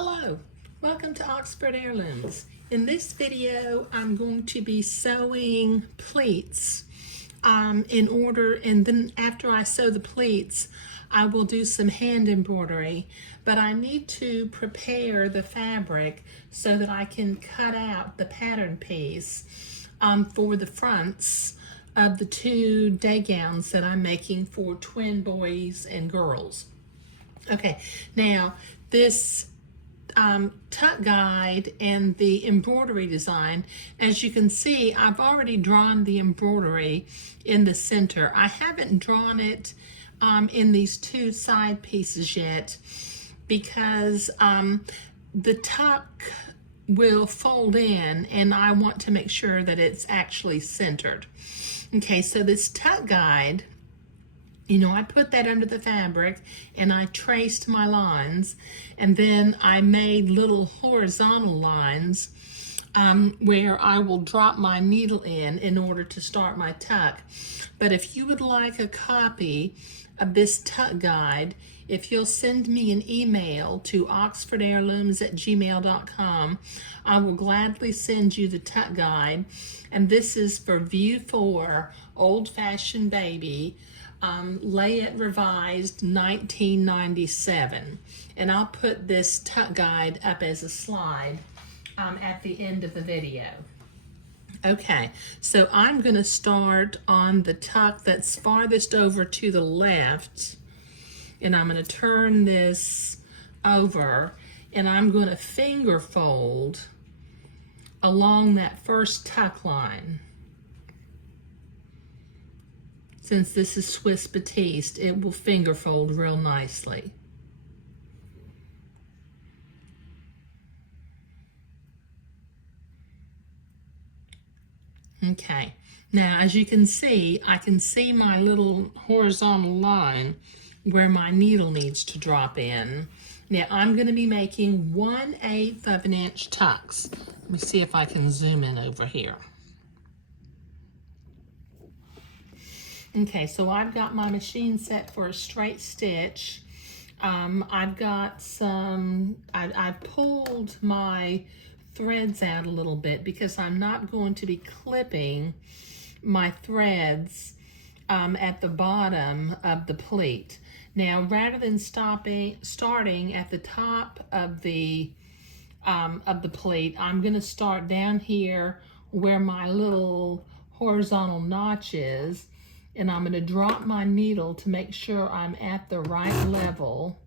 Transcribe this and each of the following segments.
Hello, welcome to Oxford Heirlooms. In this video, I'm going to be sewing pleats and then after I sew the pleats, I will do some hand embroidery, but I need to prepare the fabric so that I can cut out the pattern piece for the fronts of the two day gowns that I'm making for twin boys and girls. Okay, now this tuck guide and the embroidery design, as you can see, I've already drawn the embroidery in the center. I haven't drawn it in these two side pieces yet because the tuck will fold in and I want to make sure that it's actually centered. Okay, so this tuck guide, I put that under the fabric and I traced my lines, and then I made little horizontal lines where I will drop my needle in order to start my tuck. But if you would like a copy of this tuck guide, if you'll send me an email to oxfordheirlooms@gmail.com, I will gladly send you the tuck guide. And this is for View 4, Old Fashioned Baby, Layette Revised 1997. And I'll put this tuck guide up as a slide at the end of the video. Okay, so I'm going to start on the tuck that's farthest over to the left, and I'm going to turn this over, and I'm going to finger fold along that first tuck line. Since this is Swiss Batiste, it will finger fold real nicely. Okay, now as you can see, I can see my little horizontal line where my needle needs to drop in. Now I'm going to be making 1/8 of an inch tucks. Let me see if I can zoom in over here. Okay, so I've got my machine set for a straight stitch. I've got I've pulled my threads out a little bit because I'm not going to be clipping my threads at the bottom of the pleat. Now, rather than starting at the top of the pleat, I'm going to start down here where my little horizontal notch is, and I'm going to drop my needle to make sure I'm at the right level.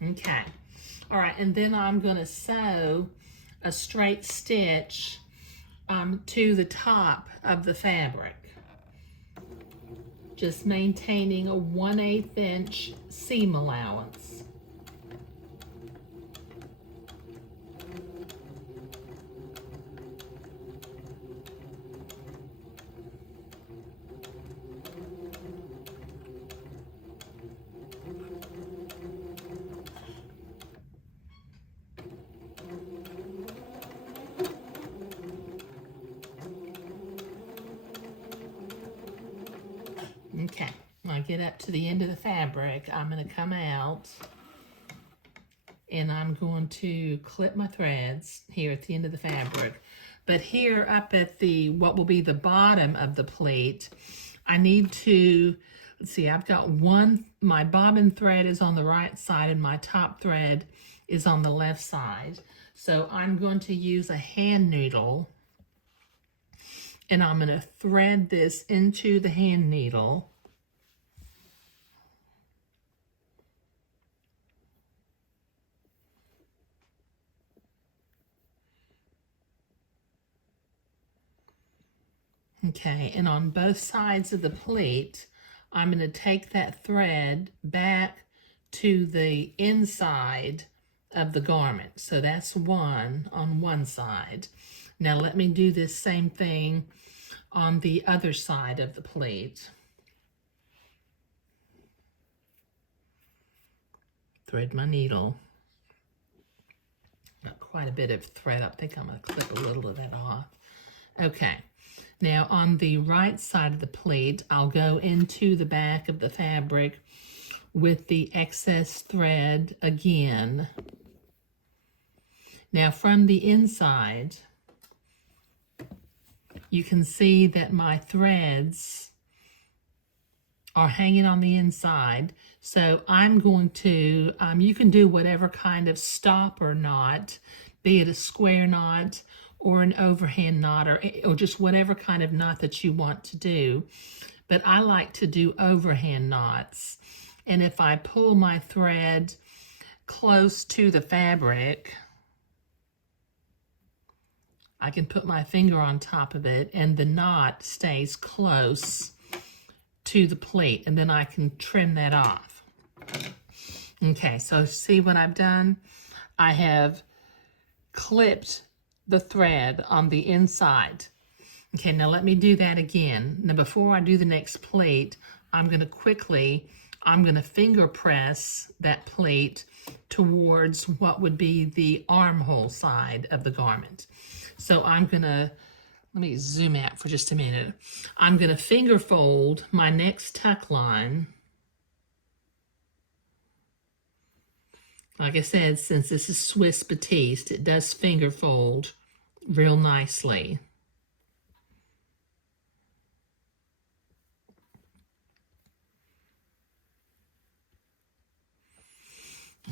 Okay, all right, and then I'm going to sew a straight stitch to the top of the fabric, just maintaining a 1/8 inch seam allowance. Okay, when I get up to the end of the fabric, I'm going to come out and I'm going to clip my threads here at the end of the fabric. But here up at what will be the bottom of the pleat, I need to, let's see, I've got my bobbin thread is on the right side and my top thread is on the left side. So I'm going to use a hand needle, and I'm going to thread this into the hand needle. Okay, and on both sides of the pleat, I'm going to take that thread back to the inside of the garment. So that's one on one side. Now let me do this same thing on the other side of the pleat. Thread my needle. Got quite a bit of thread. I think I'm going to clip a little of that off. Okay. Now on the right side of the pleat, I'll go into the back of the fabric with the excess thread again. Now from the inside, you can see that my threads are hanging on the inside. So I'm going to, you can do whatever kind of stopper knot, be it a square knot or an overhand knot, or just whatever kind of knot that you want to do. But I like to do overhand knots. And if I pull my thread close to the fabric, I can put my finger on top of it and the knot stays close to the plate, and then I can trim that off. Okay, so see what I've done? I have clipped the thread on the inside. Okay, now let me do that again. Now before I do the next plate, I'm going to finger press that plate towards what would be the armhole side of the garment. So let me zoom out for just a minute. I'm going to finger fold my next tuck line. Like I said, since this is Swiss batiste, it does finger fold real nicely.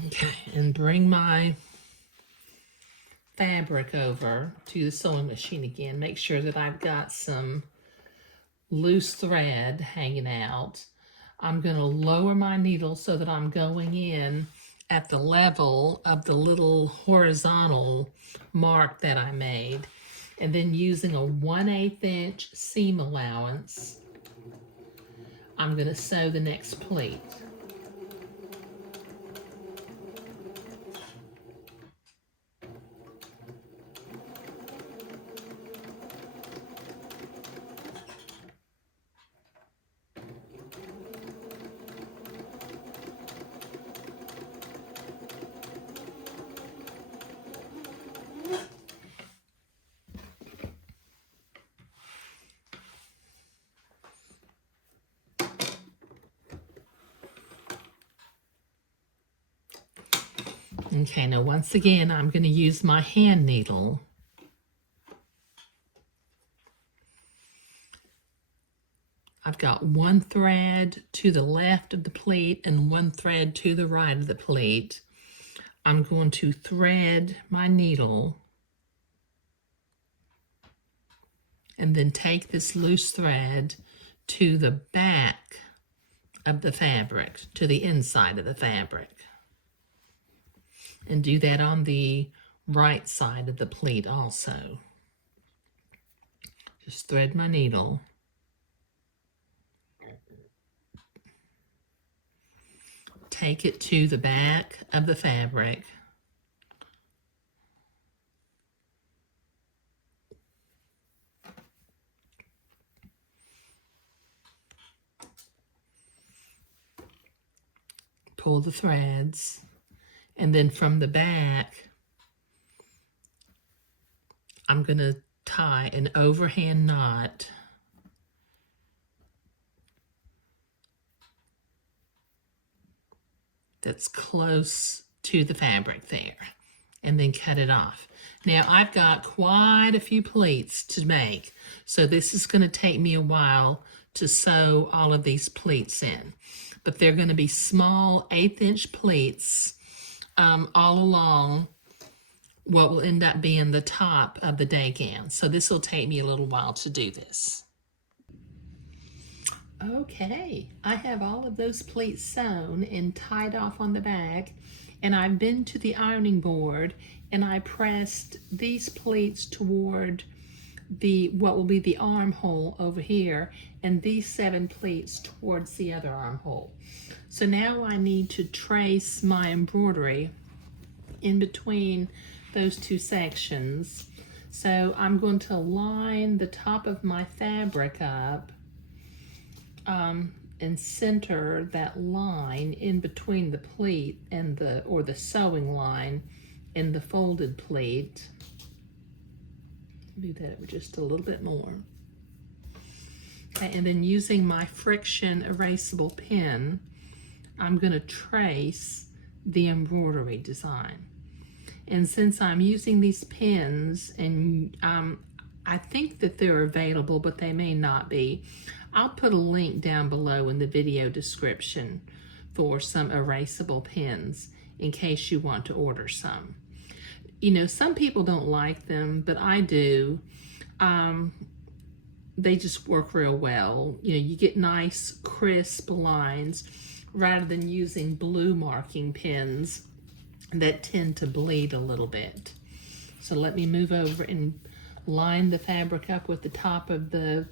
Okay, and bring my fabric over to the sewing machine again. Make sure that I've got some loose thread hanging out. I'm going to lower my needle so that I'm going in at the level of the little horizontal mark that I made, and then using a 1/8 inch seam allowance, I'm going to sew the next pleat. Okay, now once again, I'm going to use my hand needle. I've got one thread to the left of the pleat and one thread to the right of the pleat. I'm going to thread my needle and then take this loose thread to the back of the fabric, to the inside of the fabric. And do that on the right side of the pleat also. Just thread my needle. Take it to the back of the fabric. Pull the threads. And then from the back, I'm going to tie an overhand knot that's close to the fabric there, and then cut it off. Now I've got quite a few pleats to make, so this is going to take me a while to sew all of these pleats in, but they're going to be small 1/8 inch pleats all along what will end up being the top of the day gown. So this will take me a little while to do this. Okay, I have all of those pleats sewn and tied off on the back, and I've been to the ironing board and I pressed these pleats toward what will be the armhole over here, and these 7 pleats towards the other armhole. So now I need to trace my embroidery in between those 2 sections. So I'm going to line the top of my fabric up and center that line in between the pleat and the sewing line and the folded pleat. Do that just a little bit more. Okay, and then using my friction erasable pen, I'm going to trace the embroidery design. And since I'm using these pins, and I think that they're available, but they may not be, I'll put a link down below in the video description for some erasable pins in case you want to order some. You know, some people don't like them, but I do. They just work real well. You know, you get nice, crisp lines rather than using blue marking pins that tend to bleed a little bit. So let me move over and line the fabric up with the top of the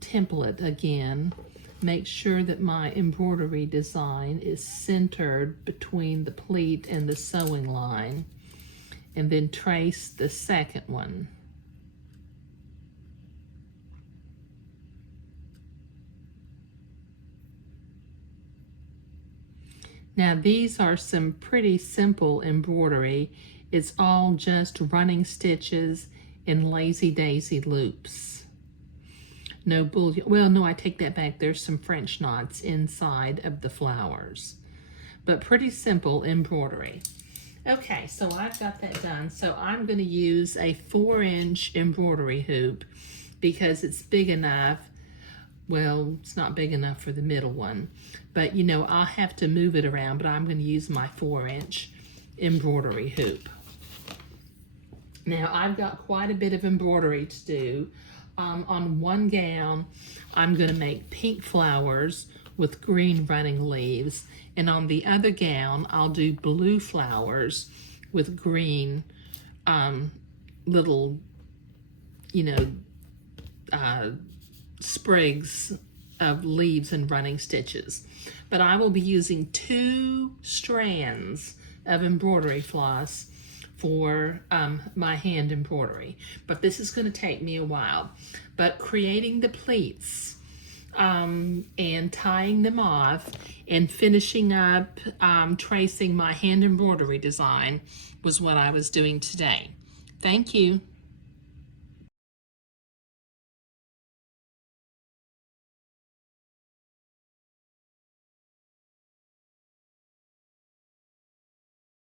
template again. Make sure that my embroidery design is centered between the pleat and the sewing line, and then trace the second one. Now these are some pretty simple embroidery. It's all just running stitches and lazy daisy loops. No bullion, well, no, I take that back. There's some French knots inside of the flowers, but pretty simple embroidery. Okay, so I've got that done. So I'm going to use a 4-inch embroidery hoop because it's big enough. Well, it's not big enough for the middle one, but you know, I'll have to move it around, but I'm going to use my 4-inch embroidery hoop. Now I've got quite a bit of embroidery to do. On one gown, I'm going to make pink flowers with green running leaves, and on the other gown, I'll do blue flowers with green little, you know, sprigs of leaves and running stitches. But I will be using 2 strands of embroidery floss for my hand embroidery, but this is going to take me a while. But creating the pleats and tying them off and finishing up tracing my hand embroidery design was what I was doing today. Thank you.